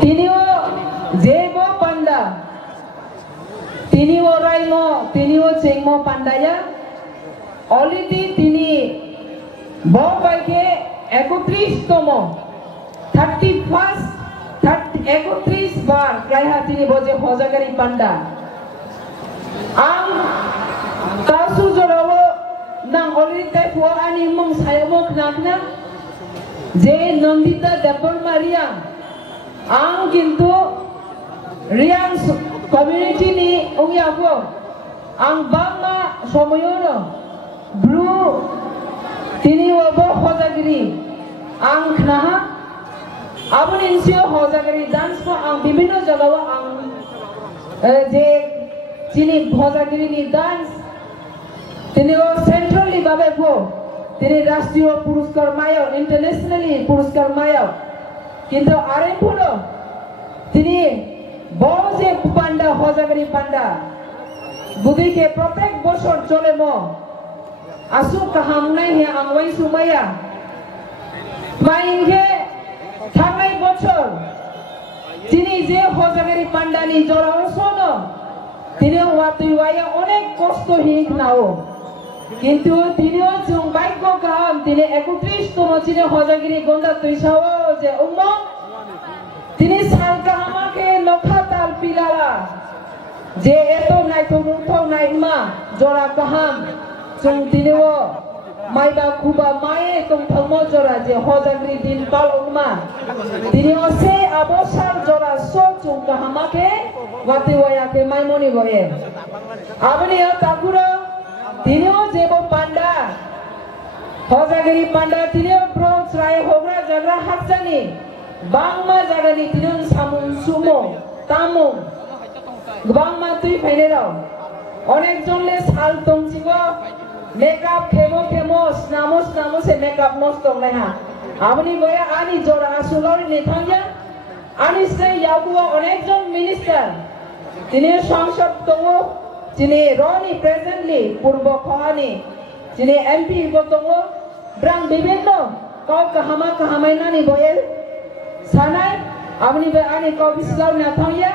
tiniwo jebo panda tiniwo raimo tiniwo chengmo pandaya already tini bobaike 31 tomo 31 bar kaya tini boje hojagari panda ang kasu jorawo nang already tefo ani mong sayamo knakna je nandita dapor maria ang kintu riang community ni ungyako ang bangma somoyono blue tini obo hojagiri ang knaha abun insio hojagiri dance ko ang bibino jagawa ang je tini hojagiri ni dance tini o centrally babe ko tini rashtriyo puruskar mayo internationally puruskar mayo kintu are puno tini boje panda hojagiri panda budike protek boshor chole mo asu kaham nai he angwai sumaya mainge thangai bochor tini je hojagiri panda ni jora sono tini watui waya onek kosto hik nao কিন্তু তিনিও জং bike কাম তিনি 31 তম চিনে হজাগিরি গন্ডা তুইসাও যে উম্ম তিনি সালকা আমাকে লখাতাল পিলালা যে এত নাই তো মুথাও নাই মা জরা কাহাম জং তিনিও মাইবা খুবা মায়ে তং থামো জরা যে হজাগিরি দিন পাল উম্মা তিনিও সে আবসার জরা সো জং কাহামাকে ওয়াতি ওয়ায়াকে মাইমনি বয়ে আপনিও তাকুরা তিনিও জেবো পান্ডা হজাগিরি পান্ডা তিনিও ব্রোঞ্জ রায় হোগরা জাগরা হাকজানি বাংমা জাগানি তিনিও সামুন সুমো তামু বাংমা তুই ফাইনে রাও অনেক জনলে সাল তংচিগ মেকআপ খেমো খেমো স্নামোসে মেকআপ মস্ত লেহা আপনি বয়া আনি জোড়া আসুলরি নেথাঙ্গা আনি সে ইয়াবুয়া অনেকজন মিনিস্টার তিনি সংসদ তঙ্গ যিনি রনি প্রেজেন্টলি পূর্ব খহানি যিনি এমপি বতঙ্গ ব্রাং বিভিন্ন কাউ কাহামাই নানি বয়েল সানাই আপনি বে আনি কাউ বিসলাও না থাইয়া